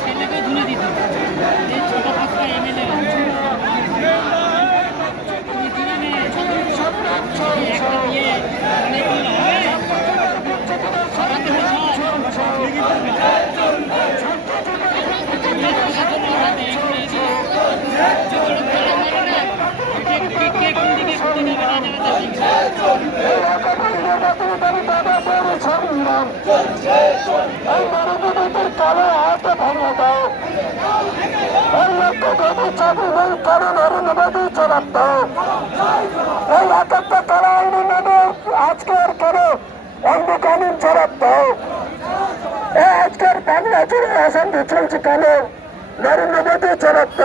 ছেলেকে ধুলে দিত এই ছোট পাঁচটা এমএলএ একটা দিয়ে অনেক কালো হাতে ভেঙে দাও এই লক্ষ্য যদি চাকরি নেই কারো নরেন্দ্রবাদী চলাত এই একটা কালা আইনি নেবে আজকের করে অন্য কানুন চলাত আজকের বাংলা জুড়ে অ্যাসেম্বলি চলছে কেন নরেন্দ্রবাদী চলাত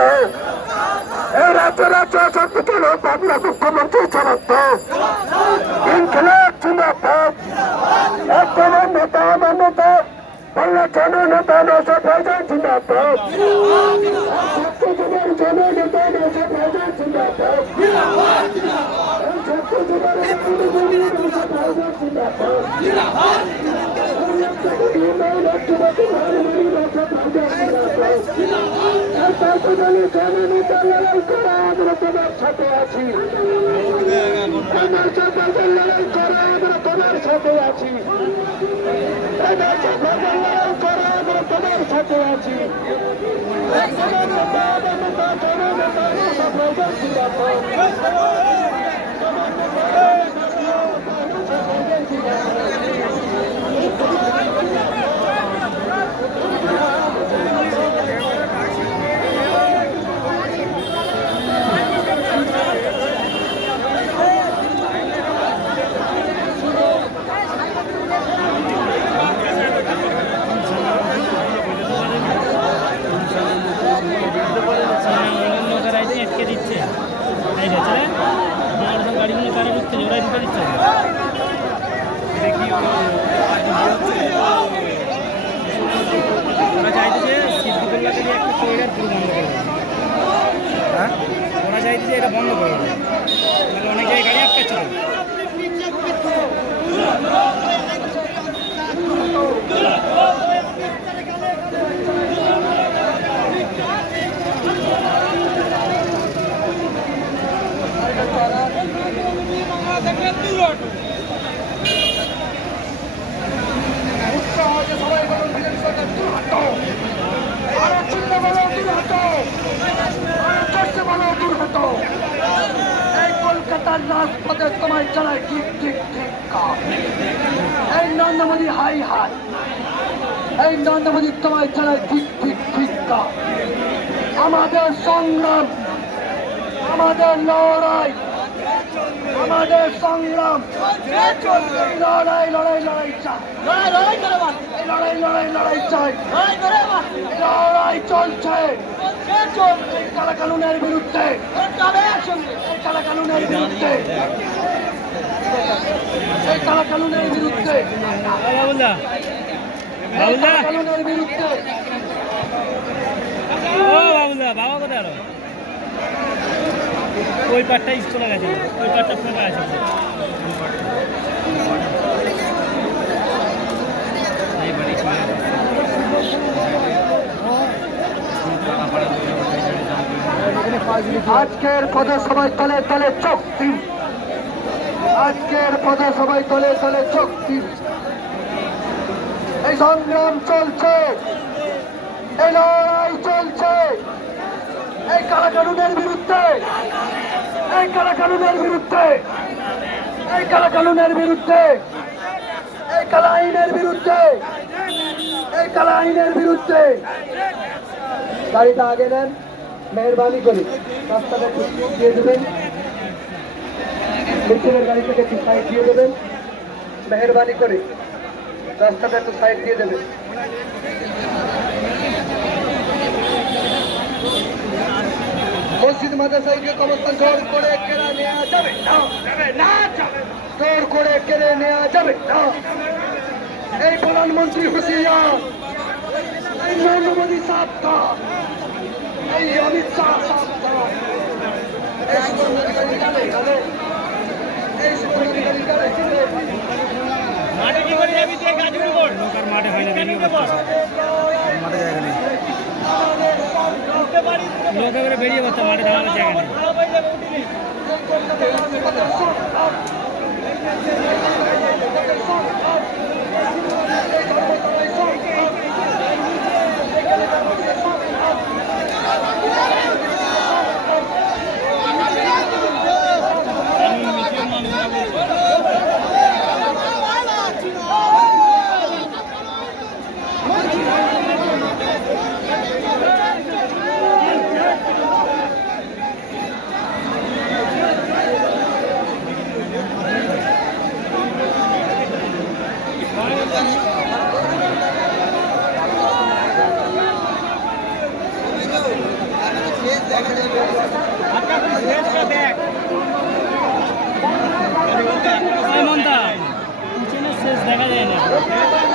এই রাজ্য রাজ্য অশান্তি কেন বাংলা মুখ্যমন্ত্রী চলাত ইনকলাব জিন্দাবাদ তোমার নেতা আমার নেতা বাংলা জননেতা নৌসাদ ভাইজান জিন্দাবাদ ছাত্রযুগের জননেতা নৌসাদ ভাইজান জিন্দাবাদ ছাত্রযুগের নৌসাদ ভাইজান জিন্দাবাদ জননেতা লড়াই করা আমরা তোমার সাথে আছি লড়াই করা আমরা তোমার সাথে আছি তোমার সাথে আছি গাড়িগুলো কারে ঢুকতে ওরাই ঢুকে দিচ্ছে ওরা চাইছে সিদ্দিকুল্লাহকে দিয়ে একটা ট্রেডার পুরো বন্ধ করে হ্যাঁ ওরা চাইছে যে এটা বন্ধ করে দেবে অনেক জায়গায় গাড়ি আটকাচ্ছিল কলকাতার রাজপথে তোমায় চালায় ঠিক ঠিক ঠিক এই নন্দমণি হাই হাই এই নন্দমণি তোমায় চালায় ঠিক ঠিক ঠিক আমাদের সংগ্রাম আমাদের লড়াই আমাদের সংগ্রাম লড়াই লড়াই লড়াই চাই লড়াই লড়াই লড়াই চাই লড়াই চলছে কালা কানুনের বিরুদ্ধে কালা কানুনের বিরুদ্ধে কালা কানুনের বিরুদ্ধে কানুনের বিরুদ্ধে বাবা কোথায় আরো ওই পাটটা চলে গেছে ওই পাটটা ফাঁকা আছে আজকের পদসভায় তলে তলে চোখ দিন আজকের পদসভায় তলে তলে চোখ দিন এই সংগ্রাম চলছে এই লড়াই চলছে এই কালা কানুনের বিরুদ্ধে এই কালা কানুনের বিরুদ্ধে এই কালা কানুনের বিরুদ্ধে এই কালা আইনের বিরুদ্ধে এই কালা আইনের বিরুদ্ধে গাড়িটা আগে নেন মেহরবানি করে রাস্তাটা দিয়ে দেবেন মিছিলের গাড়ি থেকে একটু সাইড দিয়ে দেবেন মেহরবানি করে রাস্তাটা একটু সাইড দিয়ে দেবেন মসজিদ মাদ্রাসাকে অবস্থান জোর করে কেড়ে নেওয়া যাবে না জোর করে কেড়ে নেওয়া যাবে না এই প্রধানমন্ত্রী হুঁশিয়ার এই নরেন্দ্র মোদী সাবধান এই অমিত শাহ সাবধান করতেছে, মাঠে জায়গা নেই, লোক এবারে বেরিয়ে পড়তে মাঠে দাঁড়ানোর জায়গা নেই। শেষ দেখা যায় না।